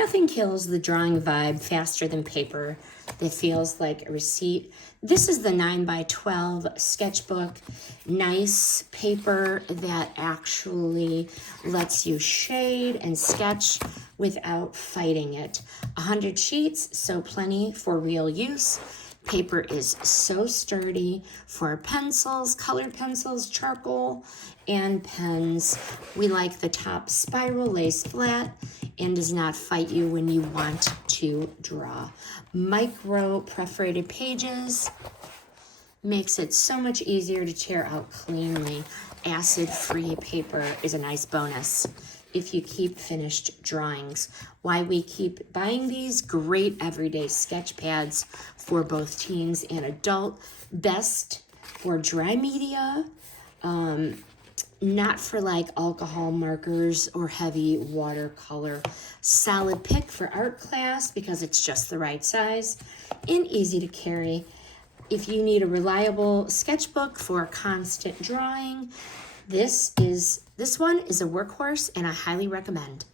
Nothing kills the drawing vibe faster than paper that feels like a receipt. This is the 9x12 sketchbook. Nice paper that actually lets you shade and sketch without fighting it. 100 sheets, so plenty for real use. Paper is so sturdy for pencils, colored pencils, charcoal, and pens. We like the top spiral, lays flat, and does not fight you when you want to draw. Micro perforated pages makes it so much easier to tear out cleanly. Acid-free paper is a nice bonus if you keep finished drawings. Why we keep buying these? Great everyday sketch pads for both teens and adult. Best for dry media, not for like alcohol markers or heavy watercolor. Solid pick for art class because it's just the right size and easy to carry. If you need a reliable sketchbook for constant drawing, this one is a workhorse and I highly recommend.